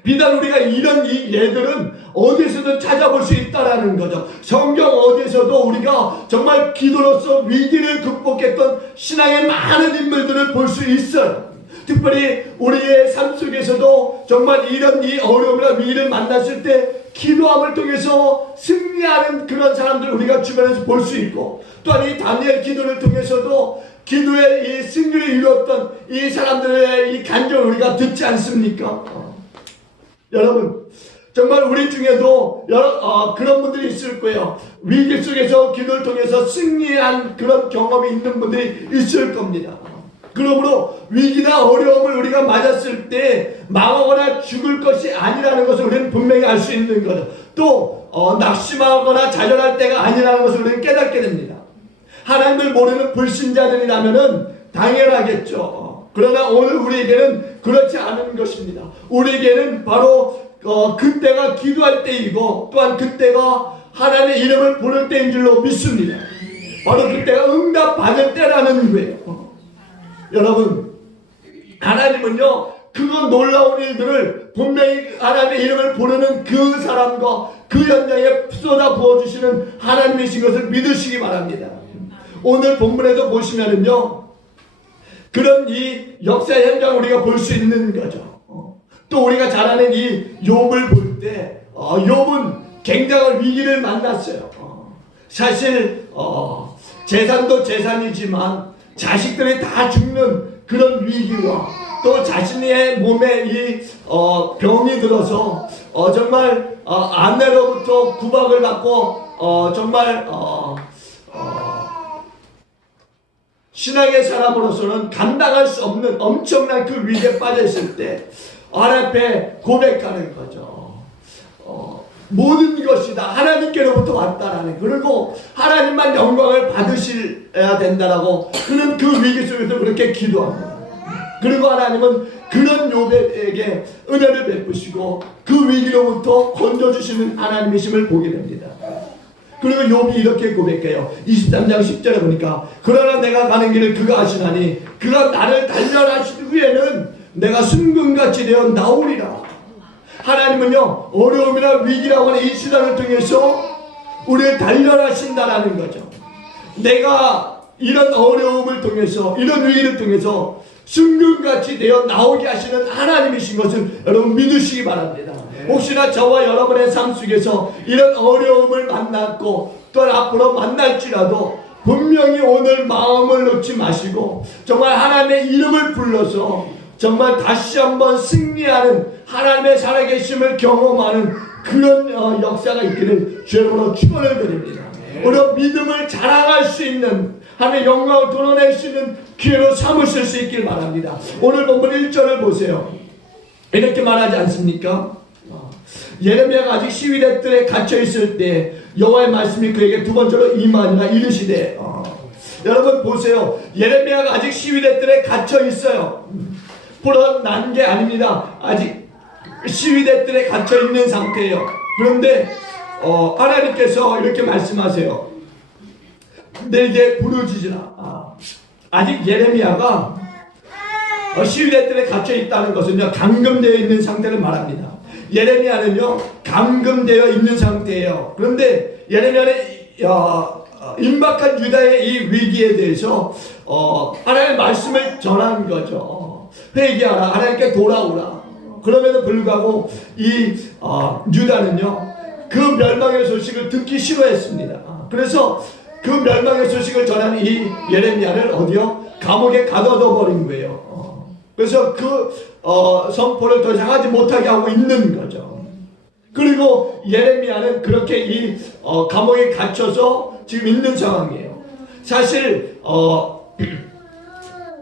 비단 우리가 이런 이 예들은 어디서든 찾아볼 수 있다라는 거죠. 성경 어디서도 우리가 정말 기도로서 위기를 극복했던 신앙의 많은 인물들을 볼 수 있어요. 특별히 우리의 삶 속에서도 정말 이런 이 어려움이나 위기를 만났을 때 기도함을 통해서 승리하는 그런 사람들을 우리가 주변에서 볼 수 있고, 또한 이 다니엘 기도를 통해서도 기도의 이 승리를 이루었던 이 사람들의 이 간증을 우리가 듣지 않습니까? 여러분 정말 우리 중에도 그런 분들이 있을 거예요. 위기 속에서 기도를 통해서 승리한 그런 경험이 있는 분들이 있을 겁니다. 그러므로 위기나 어려움을 우리가 맞았을 때 망하거나 죽을 것이 아니라는 것을 우리는 분명히 알 수 있는 거죠. 또 낙심하거나 좌절할 때가 아니라는 것을 우리는 깨닫게 됩니다. 하나님을 모르는 불신자들이라면은 당연하겠죠. 그러나 오늘 우리에게는 그렇지 않은 것입니다. 우리에게는 바로 그때가 기도할 때이고, 또한 그때가 하나님의 이름을 부를 때인 줄로 믿습니다. 바로 그때가 응답받을 때라는 거예요. 여러분, 하나님은요, 그건 놀라운 일들을 분명히 하나님의 이름을 부르는 그 사람과 그 현장에 쏟아 부어주시는 하나님이신 것을 믿으시기 바랍니다. 오늘 본문에도 보시면은요, 그런 이 역사 현장을 우리가 볼 수 있는 거죠. 또 우리가 잘 아는 이 욥을 볼 때, 욥은 굉장한 위기를 만났어요. 사실 재산도 재산이지만 자식들이 다 죽는 그런 위기와 또 자신의 몸에 이 병이 들어서 정말 아내로부터 구박을 받고 정말 신앙의 사람으로서는 감당할 수 없는 엄청난 그 위기에 빠졌을 때 하나님 앞에 고백하는 거죠. 모든 것이 다 하나님께로부터 왔다라는, 그리고 하나님만 영광을 받으셔야 된다라고 그는 그 위기 속에서 그렇게 기도합니다. 그리고 하나님은 그런 욥에게 은혜를 베푸시고 그 위기로부터 건져주시는 하나님이심을 보게 됩니다. 그리고 욥이 이렇게 고백해요. 23장 10절에 보니까 그러나 내가 가는 길을 그가 아시나니 그가 나를 단련하신 후에는 내가 순금같이 되어 나오리라. 하나님은요, 어려움이나 위기라고 하는 이 시간을 통해서 우리를 단련하신다라는 거죠. 내가 이런 어려움을 통해서, 이런 위기를 통해서 순금같이 되어 나오게 하시는 하나님이신 것을 여러분 믿으시기 바랍니다. 혹시나 저와 여러분의 삶 속에서 이런 어려움을 만났고 또 앞으로 만날지라도 분명히 오늘 마음을 놓지 마시고 정말 하나님의 이름을 불러서 정말 다시 한번 승리하는 하나님의 살아계심을 경험하는 그런 역사가 있기를 주의 이름으로 축원을 드립니다. 우리 믿음을 자랑할 수 있는 하나님의 영광을 드러낼 수 있는 기회로 삼으실 수 있길 바랍니다. 오늘 본문 1절을 보세요. 이렇게 말하지 않습니까? 예레미야가 아직 시위대들에 갇혀 있을 때 여호와의 말씀이 그에게 두 번째로 임하니라 이르시되, 여러분 보세요. 예레미야가 아직 시위대들에 갇혀 있어요. 풀어난 게 아닙니다. 아직 시위대들에 갇혀 있는 상태예요. 그런데 하나님께서 이렇게 말씀하세요. 내게 부르짖으라. 아직 예레미야가 시위대들에 갇혀 있다는 것은요, 감금되어 있는 상태를 말합니다. 예레미야는요, 감금되어 있는 상태예요. 그런데 예레미야는 임박한 유다의 이 위기에 대해서 하나님의 말씀을 전한 거죠. 회개하라, 하나님께 돌아오라. 그럼에도 불구하고 이 유다는요, 그 멸망의 소식을 듣기 싫어했습니다. 그래서 그 멸망의 소식을 전한 이 예레미야를 어디요? 감옥에 가둬둬 버린 거예요. 그래서 그 선포를 더 이상 하지 못하게 하고 있는 거죠. 그리고 예레미야는 그렇게 이 감옥에 갇혀서 지금 있는 상황이에요. 사실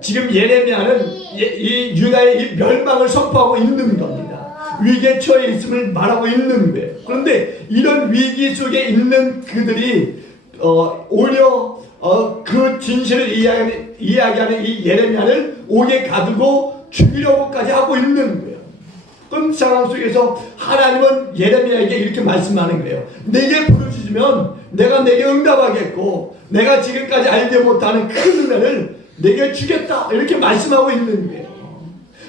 지금 예레미야는 이 유다의 이 멸망을 선포하고 있는 겁니다. 위기에 처해 있음을 말하고 있는 거예요. 그런데 이런 위기 속에 있는 그들이 오히려 그 진실을 이야기하는 이 예레미야를 옥에 가두고 죽이려고까지 하고 있는 거예요. 그런 상황 속에서 하나님은 예레미야에게 이렇게 말씀하는 거예요. 내게 부르짖으면 내가 내게 응답하겠고 내가 지금까지 알지 못하는 큰 은혜를 내게 주겠다, 이렇게 말씀하고 있는 거예요.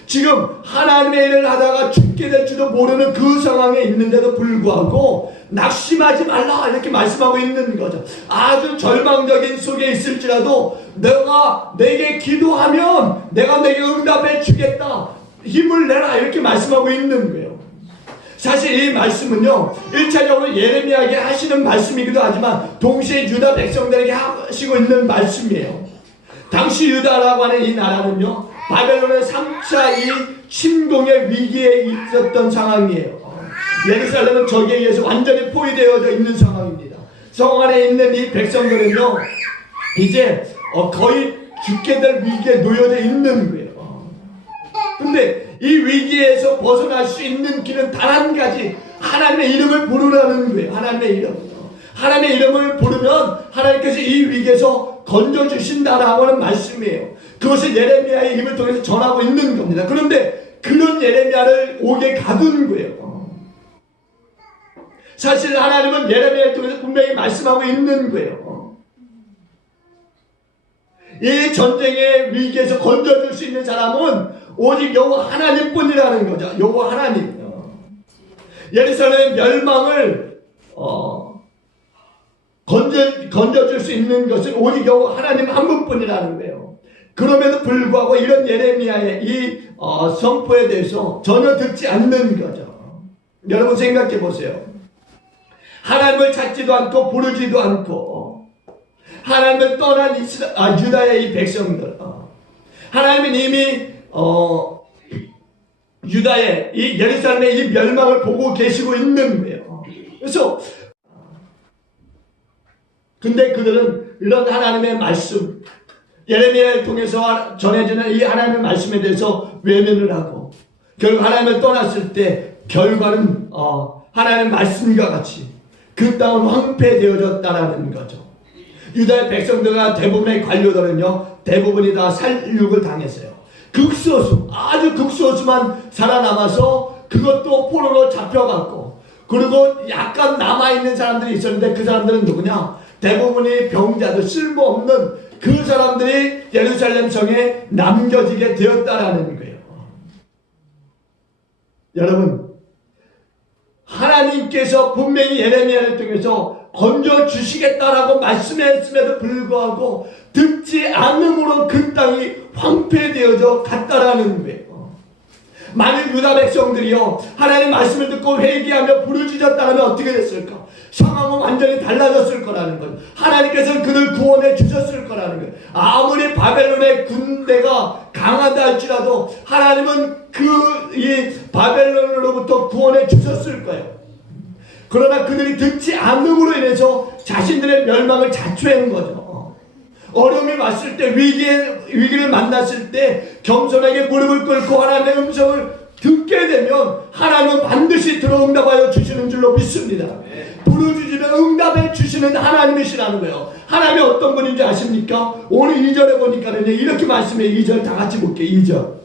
지금 하나님의 일을 하다가 죽게 될지도 모르는 그 상황에 있는데도 불구하고 낙심하지 말라, 이렇게 말씀하고 있는 거죠. 아주 절망적인 속에 있을지라도 내가 내게 기도하면 내가 내게 응답해 주겠다, 힘을 내라, 이렇게 말씀하고 있는 거예요. 사실 이 말씀은요, 1차적으로 예레미야에게 하시는 말씀이기도 하지만 동시에 유다 백성들에게 하시고 있는 말씀이에요. 당시 유다라고 하는 이 나라는요, 바벨론의 3차 이 침공의 위기에 있었던 상황이에요. 예루살렘은 적에 의해서 완전히 포위되어져 있는 상황입니다. 성 안에 있는 이 백성들은요, 이제 거의 죽게 될 위기에 놓여져 있는 거예요. 근데 이 위기에서 벗어날 수 있는 길은 단 한 가지, 하나님의 이름을 부르라는 거예요. 하나님의 이름. 하나님의 이름을 부르면 하나님께서 이 위기에서 건져주신다라고 하는 말씀이에요. 그것을 예레미야의 입을 통해서 전하고 있는 겁니다. 그런데 그런 예레미야를 옥에 가둔 거예요. 사실 하나님은 예레미야를 통해서 분명히 말씀하고 있는 거예요. 이 전쟁의 위기에서 건져줄 수 있는 사람은 오직 여호와 하나님뿐이라는 거죠. 여호와 하나님. 예루살렘의 멸망을 건져줄 수 있는 것은 오직 여호와 하나님 한 분뿐이라는 거예요. 그럼에도 불구하고 이런 예레미야의 이 선포에 대해서 전혀 듣지 않는 거죠. 여러분 생각해 보세요. 하나님을 찾지도 않고 부르지도 않고 하나님을 떠난 유다의 이 백성들, 하나님은 이미 유다의 이 예루살렘의 이 멸망을 보고 계시고 있는 거예요. 그래서 근데 그들은 이런 하나님의 말씀, 예레미야를 통해서 전해지는 이 하나님의 말씀에 대해서 외면을 하고 결국 하나님을 떠났을 때 결과는 하나님의 말씀과 같이 그 땅은 황폐되어졌다라는 거죠. 유다의 백성들과 대부분의 관료들은요, 대부분이 다 살육을 당했어요. 극소수, 아주 극소수만 살아남아서 그것도 포로로 잡혀갔고, 그리고 약간 남아있는 사람들이 있었는데 그 사람들은 누구냐? 대부분이 병자들, 쓸모없는 그 사람들이 예루살렘 성에 남겨지게 되었다라는 거예요. 여러분, 하나님께서 분명히 예레미야를 통해서 건져주시겠다라고 말씀했음에도 불구하고 듣지 않음으로 그 땅이 황폐되어져 갔다라는 거예요. 만일 유다 백성들이요, 하나님의 말씀을 듣고 회개하며 부르짖었다면 어떻게 됐을까? 상황은 완전히 달라졌을 거라는 거예요. 하나님께서는 그를 구원해 주셨을 거라는 거예요. 아무리 바벨론의 군대가 강하다 할지라도 하나님은 이 바벨론으로부터 구원해 주셨을 거예요. 그러나 그들이 듣지 않음으로 인해서 자신들의 멸망을 자초한 거죠. 어려움이 왔을 때, 위기를 만났을 때 겸손하게 무릎을 꿇고 하나님의 음성을 듣게 되면 하나님은 반드시 들어응답하여 주시는 줄로 믿습니다. 부르짖으면 응답해 주시는 하나님이시라는 거예요. 하나님이 어떤 분인지 아십니까? 오늘 2절에 보니까는 이렇게 말씀해요. 2절 다 같이 볼게요. 2절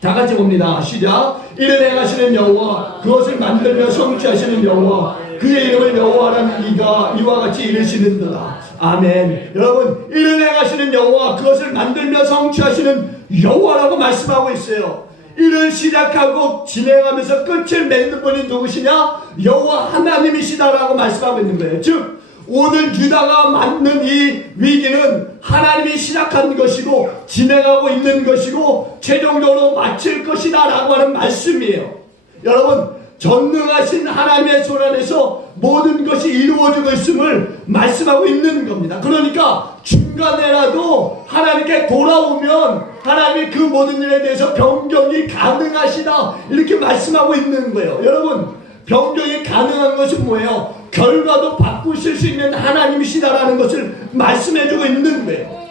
다 같이 봅니다. 시작. 이를 행하시는 여호와, 그것을 만들며 성취하시는 여호와, 그의 이름을 여호와라는 이가 이와 같이 이르시는도다. 아멘. 여러분, 이를 행하시는 여호와, 그것을 만들며 성취하시는 여호와라고 말씀하고 있어요. 일을 시작하고 진행하면서 끝을 맺는 분이 누구시냐? 여호와 하나님이시다라고 말씀하고 있는 거예요. 즉 오늘 유다가 맞는 이 위기는 하나님이 시작한 것이고 진행하고 있는 것이고 최종적으로 마칠 것이다 라고 하는 말씀이에요. 여러분, 전능하신 하나님의 손 안에서 모든 것이 이루어지고 있음을 말씀하고 있는 겁니다. 그러니까 중간에라도 하나님께 돌아오면 하나님이 그 모든 일에 대해서 변경이 가능하시다 이렇게 말씀하고 있는 거예요. 여러분, 변경이 가능한 것은 뭐예요? 결과도 바꾸실 수 있는 하나님이시다라는 것을 말씀해주고 있는 거예요.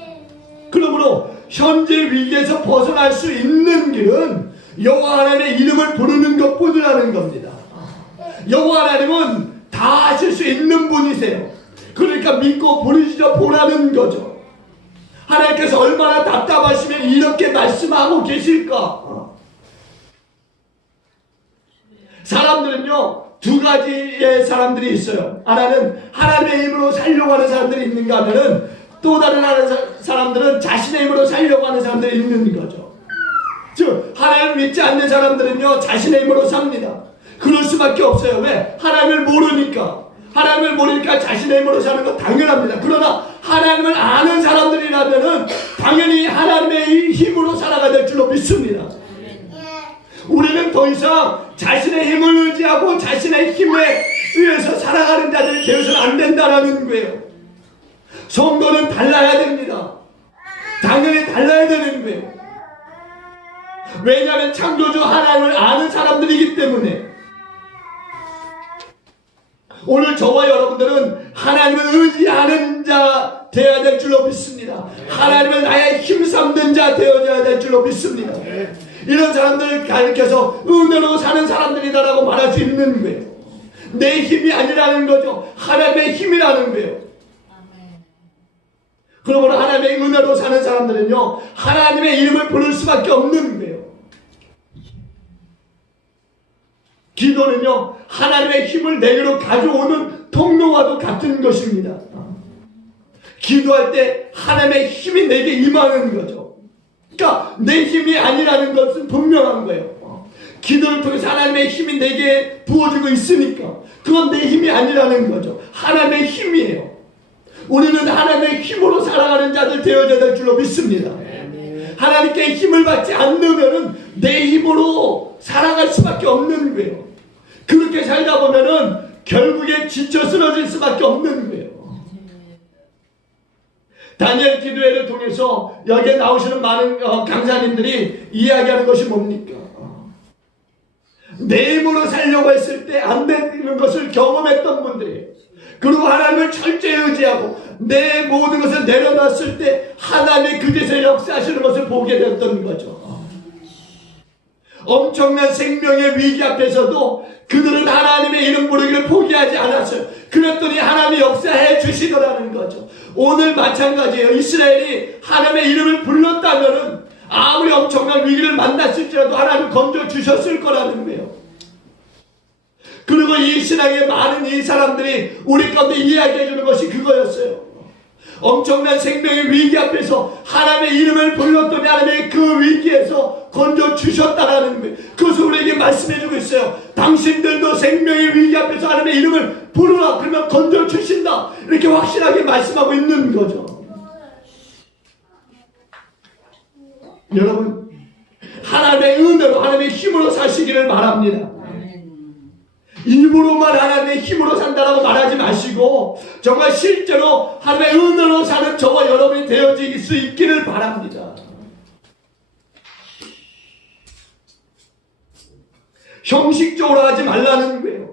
그러므로 현재 위기에서 벗어날 수 있는 길은 여호와 하나님의 이름을 부르는 것뿐이라는 겁니다. 여호와 하나님은 다 하실 수 있는 분이세요. 그러니까 믿고 부르짖어 보라는 거죠. 하나님께서 얼마나 답답하시면 이렇게 말씀하고 계실까? 사람들은요, 두 가지의 사람들이 있어요. 하나는 하나님의 힘으로 살려고 하는 사람들이 있는가 하면은 또 다른 사람들은 자신의 힘으로 살려고 하는 사람들이 있는 거죠. 즉 하나님을 믿지 않는 사람들은요, 자신의 힘으로 삽니다. 그럴 수밖에 없어요. 왜? 하나님을 모르니까. 하나님을 모르니까 자신의 힘으로 사는 건 당연합니다. 그러나 하나님을 아는 사람들이라면은 당연히 하나님의 힘으로 살아가야 될 줄로 믿습니다. 우리는 더 이상 자신의 힘을 의지하고 자신의 힘에 의해서 살아가는 자들이 되어서는 안 된다라는 거예요. 성도는 달라야 됩니다. 당연히 달라야 되는 거예요. 왜냐하면 창조주 하나님을 아는 사람들이기 때문에. 오늘 저와 여러분들은 하나님을 의지하는 자 되어야 될 줄로 믿습니다. 하나님을 나의 힘삼는 자 되어야 될 줄로 믿습니다. 이런 사람들을 가리켜서 은혜로 사는 사람들이다라고 말할 수 있는 거예요. 내 힘이 아니라는 거죠. 하나님의 힘이라는 거예요. 그러므로 하나님의 은혜로 사는 사람들은요, 하나님의 이름을 부를 수밖에 없는 거예요. 기도는요, 하나님의 힘을 내게로 가져오는 통로와도 같은 것입니다. 기도할 때 하나님의 힘이 내게 임하는 거죠. 그러니까 내 힘이 아니라는 것은 분명한 거예요. 기도를 통해서 하나님의 힘이 내게 부어지고 있으니까 그건 내 힘이 아니라는 거죠. 하나님의 힘이에요. 우리는 하나님의 힘으로 살아가는 자들 되어야 될 줄로 믿습니다. 하나님께 힘을 받지 않으면 내 힘으로 살아갈 수밖에 없는 거예요. 그렇게 살다 보면은 결국에 지쳐 쓰러질 수밖에 없는 거예요. 다니엘 기도회를 통해서 여기에 나오시는 많은 강사님들이 이야기하는 것이 뭡니까? 내 힘으로 살려고 했을 때 안 되는 것을 경험했던 분들이에요. 그리고 하나님을 철저히 의지하고 내 모든 것을 내려놨을 때 하나님의 그곳에 역사하시는 것을 보게 되었던 거죠. 엄청난 생명의 위기 앞에서도 그들은 하나님의 이름 부르기를 포기하지 않았어요. 그랬더니 하나님이 역사해 주시더라는 거죠. 오늘 마찬가지예요. 이스라엘이 하나님의 이름을 불렀다면은 아무리 엄청난 위기를 만났을지라도 하나님을 건져 주셨을 거라는 거예요. 그리고 이 신앙의 많은 이 사람들이 우리 가운데 이야기해 주는 것이 그거였어요. 엄청난 생명의 위기 앞에서 하나님의 이름을 불렀더니 하나님의 그 위기에서 건져 주셨다라는 거예요. 그것을 우리에게 말씀해 주고 있어요. 당신들도 생명의 위기 앞에서 하나님의 이름을 부르라. 그러면 건져 주신다. 이렇게 확실하게 말씀하고 있는 거죠. 여러분, 하나님의 은혜로 하나님의 힘으로 사시기를 바랍니다. 일부러만 하나님의 힘으로 산다라고 말하지 마시고 정말 실제로 하나님의 은혜로 사는 저와 여러분이 되어질 수 있기를 바랍니다. 형식적으로 하지 말라는 거예요.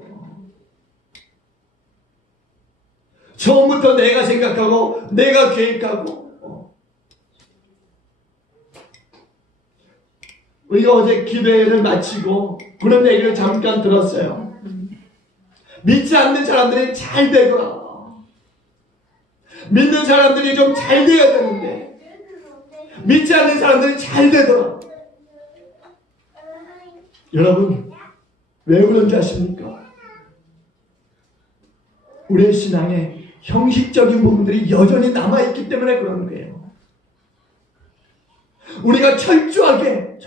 처음부터 내가 생각하고 내가 계획하고 우리가 어제 기도회를 마치고 그런 얘기를 잠깐 들었어요. 믿지 않는 사람들이 잘 되더라. 믿는 사람들이 좀 잘 돼야 되는데 믿지 않는 사람들이 잘 되더라. 여러분 왜 그런지 아십니까? 우리의 신앙에 형식적인 부분들이 여전히 남아있기 때문에 그런 거예요. 우리가 철저하게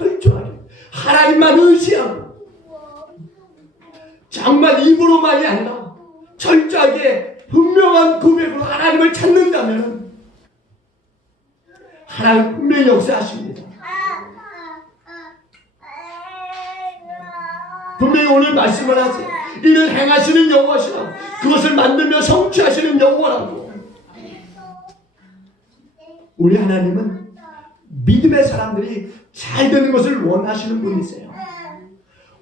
하나님만 의지하고 정말 입으로만이 아니라 철저하게 분명한 고백으로 하나님을 찾는다면 하나님 분명히 역사하십니다. 분명히 오늘 말씀을 하세요. 이를 행하시는 여호와시라고, 그것을 만들며 성취하시는 여호와라고. 우리 하나님은 믿음의 사람들이 잘 되는 것을 원하시는 분이세요.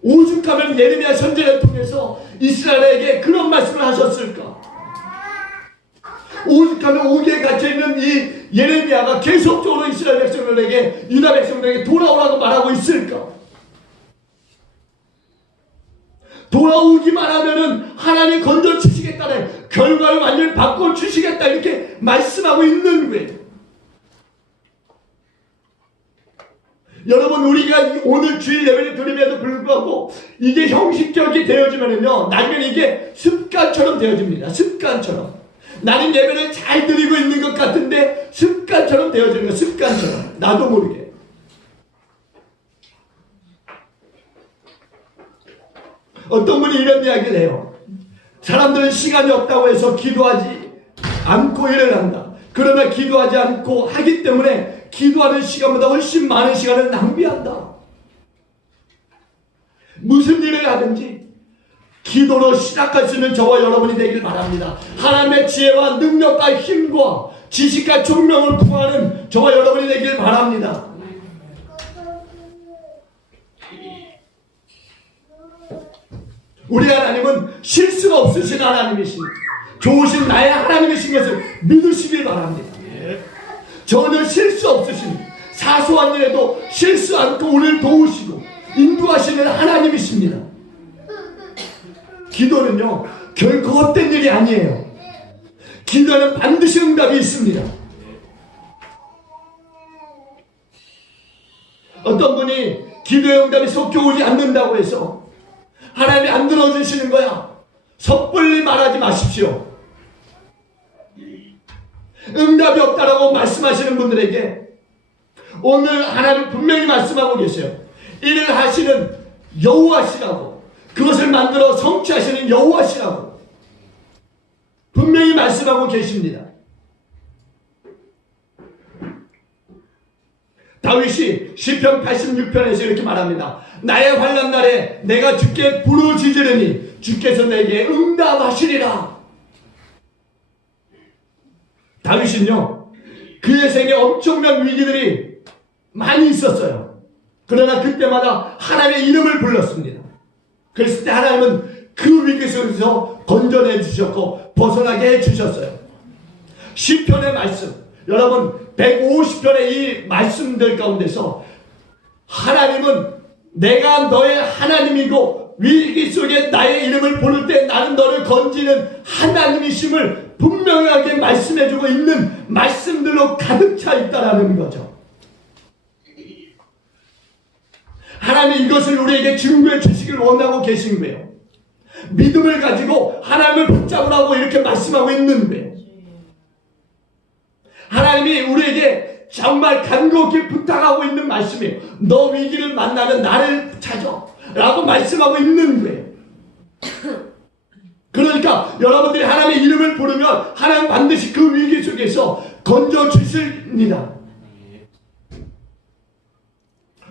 오죽하면 예레미야 선지자를 통해서 이스라엘에게 그런 말씀을 하셨을까? 오죽하면 옥에 갇혀있는 이 예레미야가 계속적으로 이스라엘 백성들에게, 유다 백성들에게 돌아오라고 말하고 있을까? 돌아오기만 하면은 하나님 건져주시겠다네, 결과를 완전히 바꿔주시겠다, 이렇게 말씀하고 있는 거예요. 여러분, 우리가 오늘 주일 예배를 드림에도 불구하고 이게 형식적이 되어지면은요, 나중에 이게 습관처럼 되어집니다. 습관처럼. 나는 예배를 잘 드리고 있는 것 같은데 습관처럼 되어지는 거예요. 습관처럼. 나도 모르게. 어떤 분이 이런 이야기를 해요. 사람들은 시간이 없다고 해서 기도하지 않고 일을 한다. 그러나 기도하지 않고 하기 때문에 기도하는 시간보다 훨씬 많은 시간을 낭비한다. 무슨 일을 하든지 기도로 시작할 수 있는 저와 여러분이 되길 바랍니다. 하나님의 지혜와 능력과 힘과 지식과 총명을 구하는 저와 여러분이 되길 바랍니다. 우리 하나님은 실수가 없으신 하나님이십니다. 좋으신 나의 하나님이신 것을 믿으시길 바랍니다. 전혀 실수 없으신, 사소한 일에도 실수 않고 우리를 도우시고 인도하시는 하나님이십니다. 기도는요, 결코 헛된 일이 아니에요. 기도는 반드시 응답이 있습니다. 어떤 분이 기도의 응답이 속히 오지 않는다고 해서 하나님이 안 들어주시는 거야, 섣불리 말하지 마십시오. 응답이 없다라고 말씀하시는 분들에게 오늘 하나님 분명히 말씀하고 계세요. 이를 하시는 여호와시라고, 그것을 만들어 성취하시는 여호와시라고 분명히 말씀하고 계십니다. 다윗이 시편 86편에서 이렇게 말합니다. 나의 환난 날에 내가 주께 부르짖으리니 주께서 내게 응답하시리라. 다윗은요, 그의 생에 엄청난 위기들이 많이 있었어요. 그러나 그때마다 하나님의 이름을 불렀습니다. 그랬을 때 하나님은 그 위기 속에서 건져내 주셨고 벗어나게 해주셨어요. 시편의 말씀, 여러분 150편의 이 말씀들 가운데서 하나님은 내가 너의 하나님이고 위기 속에 나의 이름을 부를 때 나는 너를 건지는 하나님이심을 분명하게 말씀해주고 있는 말씀들로 가득 차 있다라는 거죠. 하나님이 이것을 우리에게 증거해 주시길 원하고 계신 거예요. 믿음을 가지고 하나님을 붙잡으라고 이렇게 말씀하고 있는 거예요. 하나님이 우리에게 정말 간곡히 부탁하고 있는 말씀이에요. 너 위기를 만나면 나를 찾아 라고 말씀하고 있는 거예요. 그러니까 여러분들이 하나님의 이름을 부르면 하나님 반드시 그 위기 속에서 건져주십니다.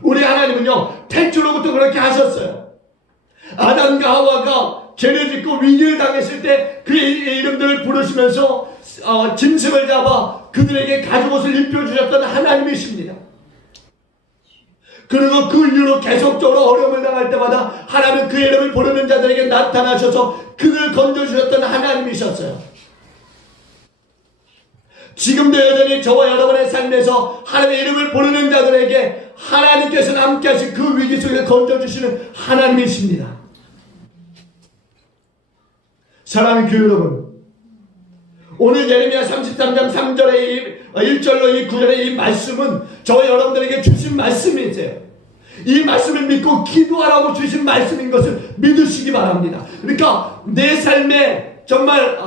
우리 하나님은요, 태초로부터 그렇게 하셨어요. 아담과 하와가 죄를 짓고 위기를 당했을 때 그의 이름들을 부르시면서 짐승을 잡아 그들에게 가죽옷을 입혀주셨던 하나님이십니다. 그리고 그 이후로 계속적으로 어려움을 당할 때마다 하나님은 그 이름을 부르는 자들에게 나타나셔서 그들을 건져주셨던 하나님이셨어요. 지금도 여전히 저와 여러분의 삶에서 하나님의 이름을 부르는 자들에게 하나님께서 함께 하신 그 위기 속에 건져주시는 하나님이십니다. 사랑하는 교회 여러분, 오늘 예레미야 33장 3절의 1절로 이 9절의 이 말씀은 저와 여러분들에게 주신 말씀이세요. 이 말씀을 믿고 기도하라고 주신 말씀인 것을 믿으시기 바랍니다. 그러니까 내 삶에 정말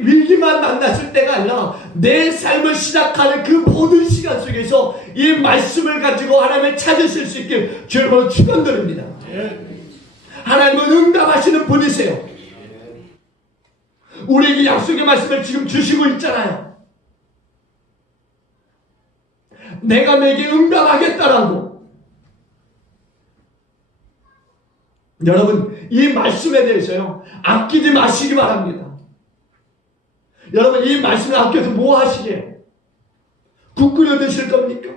위기만 만났을 때가 아니라 내 삶을 시작하는 그 모든 시간 속에서 이 말씀을 가지고 하나님을 찾으실 수 있길 주의 이름으로 축원드립니다. 하나님은 응답하시는 분이세요. 우리에게 약속의 말씀을 지금 주시고 있잖아요. 내가 내게 응답하겠다라고. 여러분, 이 말씀에 대해서요, 아끼지 마시기 바랍니다. 여러분, 이 말씀을 아껴서 뭐 하시게요? 국 끓여 드실 겁니까?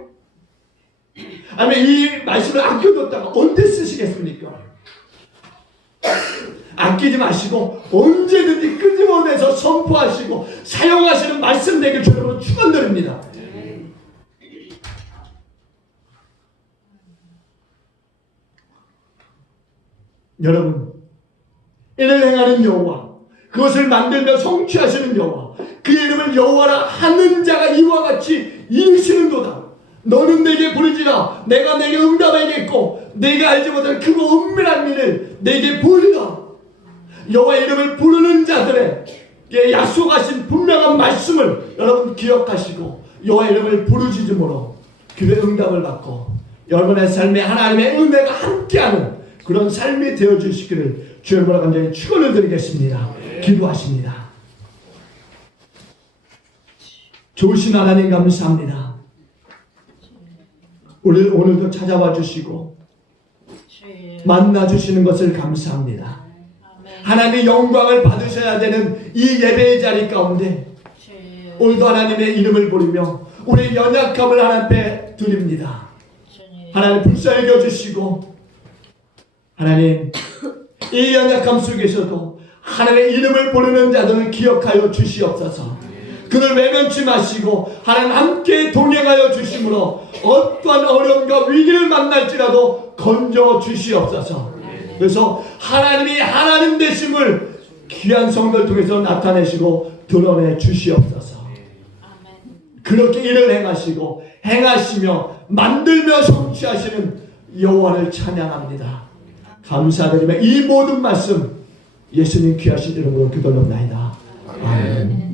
아니면 이 말씀을 아껴뒀다가 언제 쓰시겠습니까? 아끼지 마시고 언제든지 끊임없이 선포하시고 사용하시는 말씀 되길 주님으로 축원드립니다. 여러분, 이를 행하는 여호와, 그것을 만들며 성취하시는 여호와, 그 이름을 여호와라 하는 자가 이와 같이 이르시는도다. 너는 내게 부르지라. 내가 내게 응답하겠고 내가 알지 못하는 크고 은밀한 일을 내게 보이리라. 여호와의 이름을 부르는 자들에게 약속하신 분명한 말씀을 여러분 기억하시고 여호와의 이름을 부르짖음으로 그의 응답을 받고 여러분의 삶에 하나님의 은혜가 함께하는 그런 삶이 되어주시기를 주의 이름으로 간절히 축원을 드리겠습니다. 기도하십니다. 좋으신 하나님 감사합니다. 우리 오늘도 찾아와 주시고 만나 주시는 것을 감사합니다. 하나님의 영광을 받으셔야 되는 이 예배의 자리 가운데 오늘도 하나님의 이름을 부르며 우리의 연약함을 하나님 앞에 드립니다. 하나님 불쌍히 여겨주시고 하나님 이 연약함 속에서도 하나님의 이름을 부르는 자들을 기억하여 주시옵소서. 그들 외면치 마시고 하나님 함께 동행하여 주심으로 어떠한 어려움과 위기를 만날지라도 건져 주시옵소서. 그래서 하나님이 하나님 되심을 귀한 성도를 통해서 나타내시고 드러내 주시옵소서. 그렇게 일을 행하시고 행하시며 만들며 성취하시는 여호와를 찬양합니다. 감사드리며 이 모든 말씀 예수님 귀하신 이름으로 기도합나이다. 아멘.